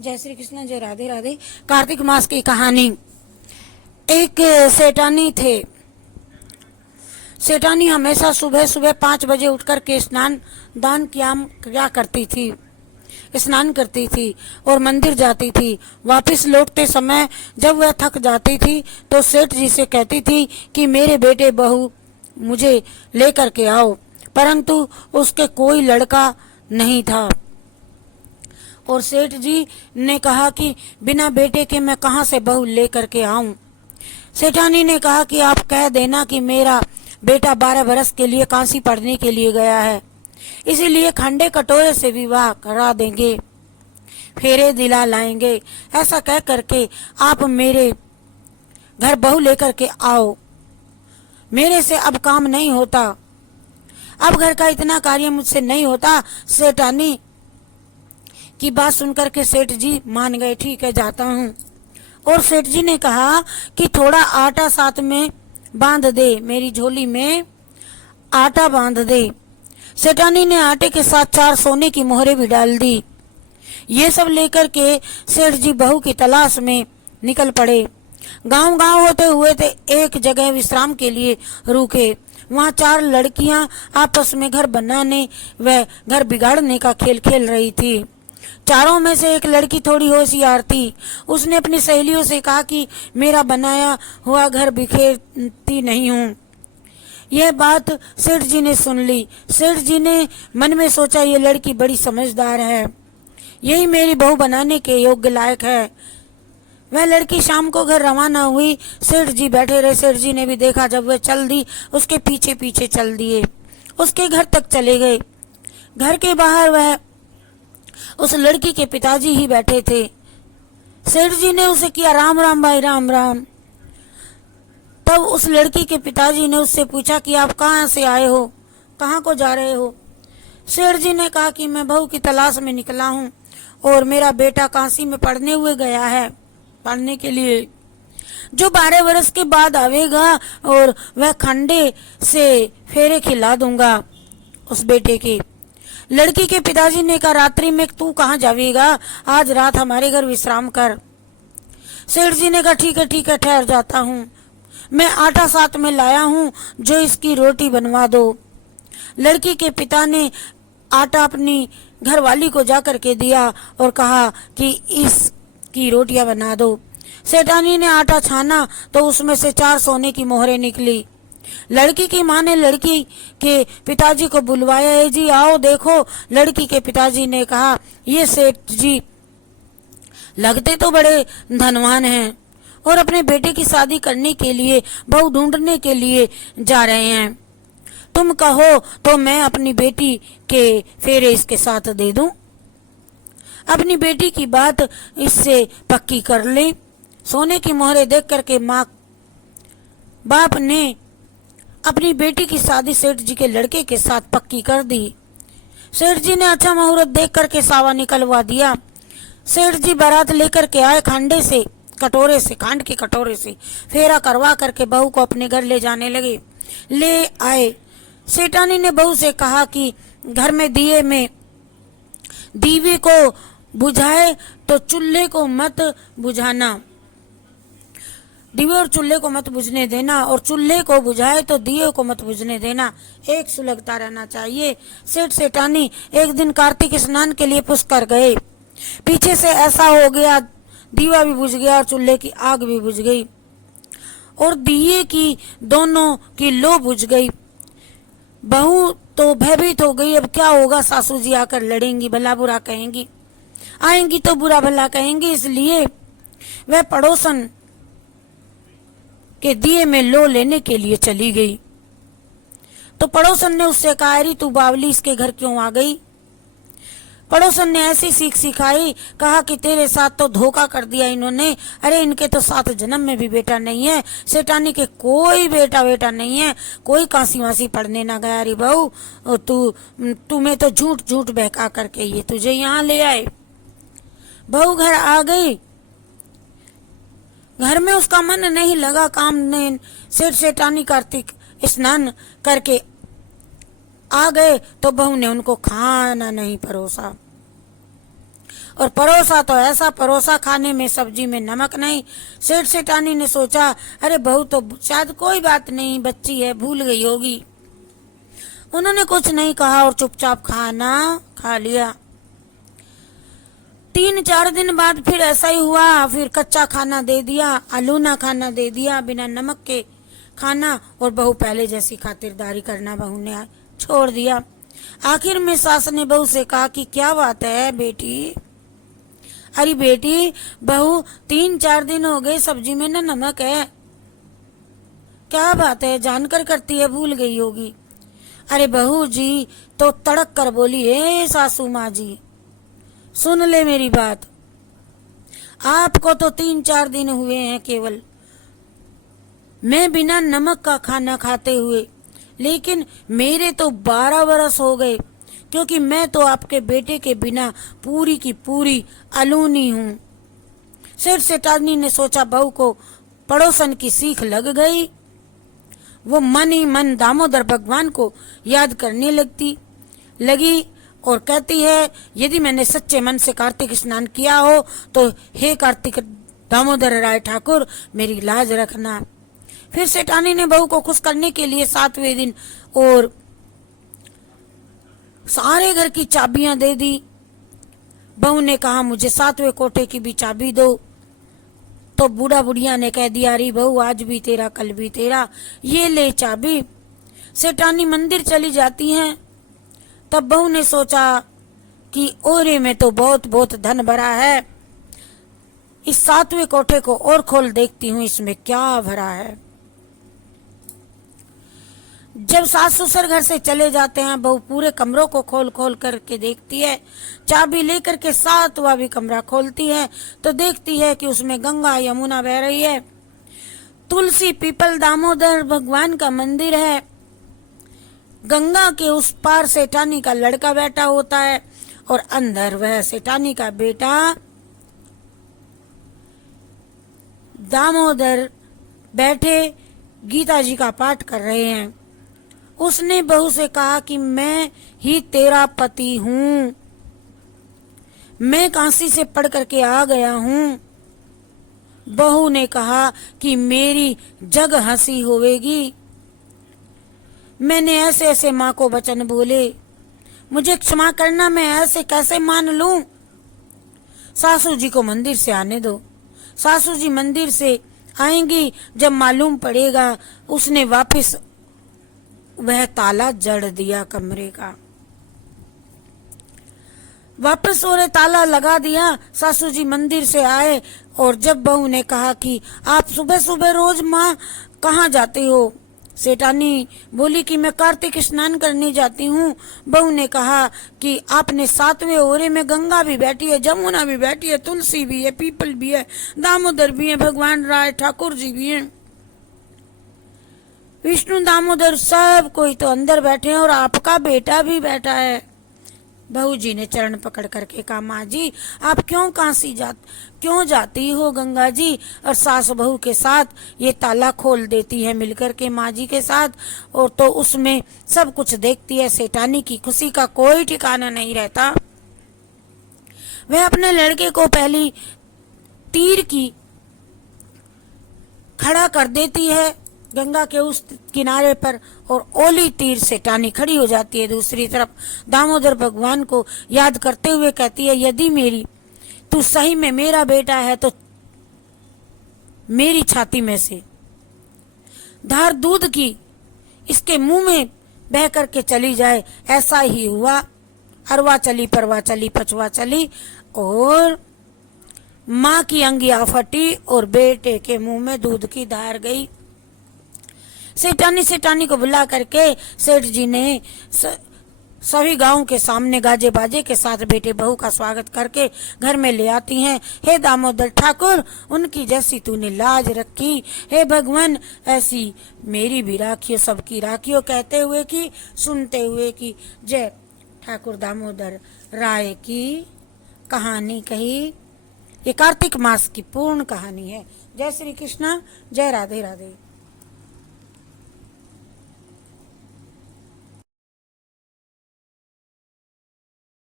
जय श्री कृष्ण, जय राधे राधे। कार्तिक मास की कहानी। एक सेठानी थे। सेठानी हमेशा सुबह सुबह 5 बजे उठकर के स्नान दान किया करती थी, स्नान करती थी और मंदिर जाती थी। वापस लौटते समय जब वह थक जाती थी तो सेठ जी से कहती थी कि मेरे बेटे बहू मुझे लेकर के आओ, परंतु उसके कोई लड़का नहीं था और सेठ जी ने कहा कि बिना बेटे के मैं कहाँ से बहू लेकर के आऊं। सेठानी ने कहा कि आप कह देना कि मेरा बेटा 12 बरस के लिए काशी पढ़ने के लिए गया है, इसीलिए खंडे कटोरे से विवाह करा देंगे, फेरे दिला लाएंगे। ऐसा कह करके आप मेरे घर बहू लेकर के आओ, मेरे से अब काम नहीं होता, अब घर का इतना कार्य मुझसे नहीं होता। सेठानी की बात सुनकर के सेठ जी मान गए। ठीक है, जाता हूँ। और सेठ जी ने कहा कि थोड़ा आटा साथ में बांध दे, मेरी झोली में आटा बांध दे। सेठानी ने आटे के साथ 4 सोने की मोहरें भी डाल दी। ये सब लेकर के सेठ जी बहू की तलाश में निकल पड़े। गांव गांव होते हुए थे एक जगह विश्राम के लिए रुके। वहाँ 4 लड़कियां आपस में घर बनाने व घर बिगाड़ने का खेल खेल रही थी। चारों में से एक लड़की थोड़ी होशियार थी। उसने अपनी सहेलियों से कहा कि मेरा बनाया हुआ घर बिखेरती नहीं हूँ। यह बात सेठ जी ने सुन ली। सेठ जी ने मन में सोचा ये लड़की बड़ी समझदार है, यही मेरी बहू बनाने के योग्य लायक है। वह लड़की शाम को घर रवाना हुई। सेठ जी बैठे रहे। सेठ जी ने भी देखा, जब वह चल दी उसके पीछे पीछे चल दिए, उसके घर तक चले गए। घर के बाहर वह उस लड़की के पिताजी ही बैठे थे। सेठ जी ने उसे किया राम राम भाई, राम राम। तब उस लड़की के पिताजी ने उससे पूछा कि आप कहाँ से आए हो, कहाँ को जा रहे हो। सेठ जी ने कहा कि मैं बहू की तलाश में निकला हूँ और मेरा बेटा काशी में पढ़ने हुए गया है, पढ़ने के लिए, जो 12 वर्ष के बाद आवेगा और वह खंडे से फेरे खिला दूंगा उस बेटे के। लड़की के पिताजी ने कहा रात्रि में तू कहाँ जावेगा, आज रात हमारे घर विश्राम कर। सेठ जी ने कहा ठीक है ठहर जाता हूँ, मैं आटा साथ में लाया हूँ, जो इसकी रोटी बनवा दो। लड़की के पिता ने आटा अपनी घरवाली को जाकर के दिया और कहा कि इसकी रोटियां बना दो। सेठानी ने आटा छाना तो उसमें से 4 सोने की मोहरें निकली। लड़की की माँ ने लड़की के पिताजी को बुलवाया। है जी आओ देखो। लड़की के पिताजी ने कहा ये सेठ जी लगते तो बड़े धनवान हैं और अपने बेटे की शादी करने के लिए बहू ढूंढने के लिए जा रहे हैं, तुम कहो तो मैं अपनी बेटी के फेरे इसके साथ दे दूं, अपनी बेटी की बात इससे पक्की कर ले। सोने की मोहरें देख करके माँ बाप ने अपनी बेटी की शादी सेठ जी के लड़के के साथ पक्की कर दी। सेठ जी ने अच्छा मुहूर्त देख करके सावा निकलवा दिया। सेठ जी बारात लेकर के आए, खांड के कटोरे से फेरा करवा करके बहू को अपने घर ले जाने लगे। ले आए। सेठानी ने बहू से कहा कि घर में दीवे को बुझाए तो चूल्हे को मत बुझाना, दीवे और चूल्हे को मत बुझने देना, और चूल्हे को बुझाए तो दिए को मत बुझने देना, एक सुलगता रहना चाहिए। सेठ सेठानी एक दिन कार्तिक स्नान के लिए पुष्कर गए। पीछे से ऐसा हो गया, दीवा भी बुझ गया और चूल्हे की आग भी बुझ गई और दिए की दोनों की लो बुझ गई। बहू तो भयभीत हो गई, अब क्या होगा, सासू जी आकर लड़ेंगी, भला बुरा कहेंगी, आएंगी तो बुरा भला कहेंगी, इसलिए वह पड़ोसन के दिए में लो लेने के लिए चली गई। तो पड़ोसन ने उससे कहा अरे तू बावली इसके घर क्यों आ गई। पड़ोसन ने ऐसी सीख सिखाई, कहा कि तेरे साथ तो धोखा कर दिया इन्होंने, अरे इनके तो 7 जन्म में भी बेटा नहीं है, सेठानी के कोई बेटा नहीं है, कोई काशी वासी पढ़ने ना गया रे बहू, तुम्हें तो झूठ बहका करके ये तुझे यहाँ ले आए। बहू घर आ गई। घर में उसका मन नहीं लगा काम में। सेठानी कार्तिक स्नान करके आ गए तो बहू ने उनको खाना नहीं परोसा। और परोसा तो ऐसा परोसा, खाने में सब्जी में नमक नहीं। सेठ सेठानी ने सोचा, अरे बहू तो शायद कोई बात नहीं, बच्ची है, भूल गई होगी। उन्होंने कुछ नहीं कहा और चुपचाप खाना खा लिया। 3-4 दिन बाद फिर ऐसा ही हुआ। फिर कच्चा खाना दे दिया, आलूना खाना दे दिया, बिना नमक के खाना, और बहू पहले जैसी खातिरदारी करना बहू ने छोड़ दिया। आखिर में सास ने बहू से कहा कि क्या बात है बेटी, अरे बेटी, बहू 3-4 दिन हो गए सब्जी में न नमक है, क्या बात है, जानकर करती है, भूल गई होगी। अरे बहू जी तो तड़क कर बोली, हे सासू माँ जी, सुन ले मेरी बात, आपको तो 3-4 दिन हुए हैं केवल, मैं बिना नमक का खाना खाते हुए, लेकिन मेरे तो 12 बरस हो गए, क्योंकि मैं तो आपके बेटे के बिना पूरी की पूरी अलूनी हूँ। सेठ सेठानी ने सोचा बहू को पड़ोसन की सीख लग गई। वो मन ही मन दामोदर भगवान को याद करने लगी और कहती है, यदि मैंने सच्चे मन से कार्तिक स्नान किया हो तो हे कार्तिक दामोदर राय ठाकुर, मेरी लाज रखना। फिर सेठानी ने बहू को खुश करने के लिए 7वें दिन और सारे घर की चाबियां दे दी। बहू ने कहा, मुझे 7वें कोठे की भी चाबी दो। तो बूढ़ा बुढ़िया ने कह दिया, अरे बहू, आज भी तेरा कल भी तेरा, ये ले चाबी। सेठानी मंदिर चली जाती हैं। तब बहू ने सोचा कि ओरे में तो बहुत बहुत धन भरा है, इस 7वें कोठे को और खोल देखती हूँ, इसमें क्या भरा है। जब सास ससुर घर से चले जाते हैं, बहू पूरे कमरों को खोल खोल करके देखती है। चाबी लेकर के 7वां भी कमरा खोलती है तो देखती है कि उसमें गंगा यमुना बह रही है, तुलसी पीपल दामोदर भगवान का मंदिर है। गंगा के उस पार सेठानी का लड़का बैठा होता है और अंदर वह सेठानी का बेटा दामोदर बैठे गीता जी का पाठ कर रहे हैं। उसने बहू से कहा कि मैं ही तेरा पति हूँ, मैं काशी से पढ़ करके आ गया हूँ। बहू ने कहा कि मेरी जग हंसी होवेगी, मैंने ऐसे ऐसे माँ को वचन बोले, मुझे क्षमा करना, मैं ऐसे कैसे मान लूं। सासू जी को मंदिर से आने दो। सासू जी मंदिर से आएंगी, जब मालूम पड़ेगा उसने वापस वह ताला जड़ दिया कमरे का, वापस और ताला लगा दिया। सासू जी मंदिर से आए और जब बहू ने कहा कि आप सुबह सुबह रोज माँ कहाँ जाते हो, सेठानी बोली कि मैं कार्तिक स्नान करने जाती हूँ। बहू ने कहा कि आपने 7वें ओरे में गंगा भी बैठी है, जमुना भी बैठी है, तुलसी भी है, पीपल भी है, दामोदर भी है, भगवान राय ठाकुर जी भी हैं, विष्णु दामोदर सब कोई तो अंदर बैठे हैं और आपका बेटा भी बैठा है। बहू जी ने चरण पकड़ करके कहा, माँ जी आप क्यों जाती हो गंगा जी। और सास बहू के साथ ये ताला खोल देती है मिलकर के माँ जी के साथ, और तो उसमें सब कुछ देखती है। सेठानी की खुशी का कोई ठिकाना नहीं रहता। वह अपने लड़के को पहली तीर की खड़ा कर देती है गंगा के उस किनारे पर, और ओली तीर सेठानी खड़ी हो जाती है दूसरी तरफ। दामोदर भगवान को याद करते हुए कहती है, यदि तू सही में मेरा बेटा है तो मेरी छाती में से धार दूध की इसके मुंह में बह करके चली जाए। ऐसा ही हुआ। अरवा चली, परवा चली, पचवा चली और माँ की अंगिया फटी और बेटे के मुंह में दूध की धार गई। सेठानी को बुला करके सेठ जी ने सभी गांव के सामने गाजे बाजे के साथ बेटे बहू का स्वागत करके घर में ले आती हैं। हे दामोदर ठाकुर, उनकी जैसी तूने लाज रखी, हे भगवान ऐसी मेरी भी राखियो, सबकी राखियो, कहते हुए कि सुनते हुए कि जय ठाकुर दामोदर राय की कहानी कही। ये कार्तिक मास की पूर्ण कहानी है। जय श्री कृष्णा, जय राधे राधे।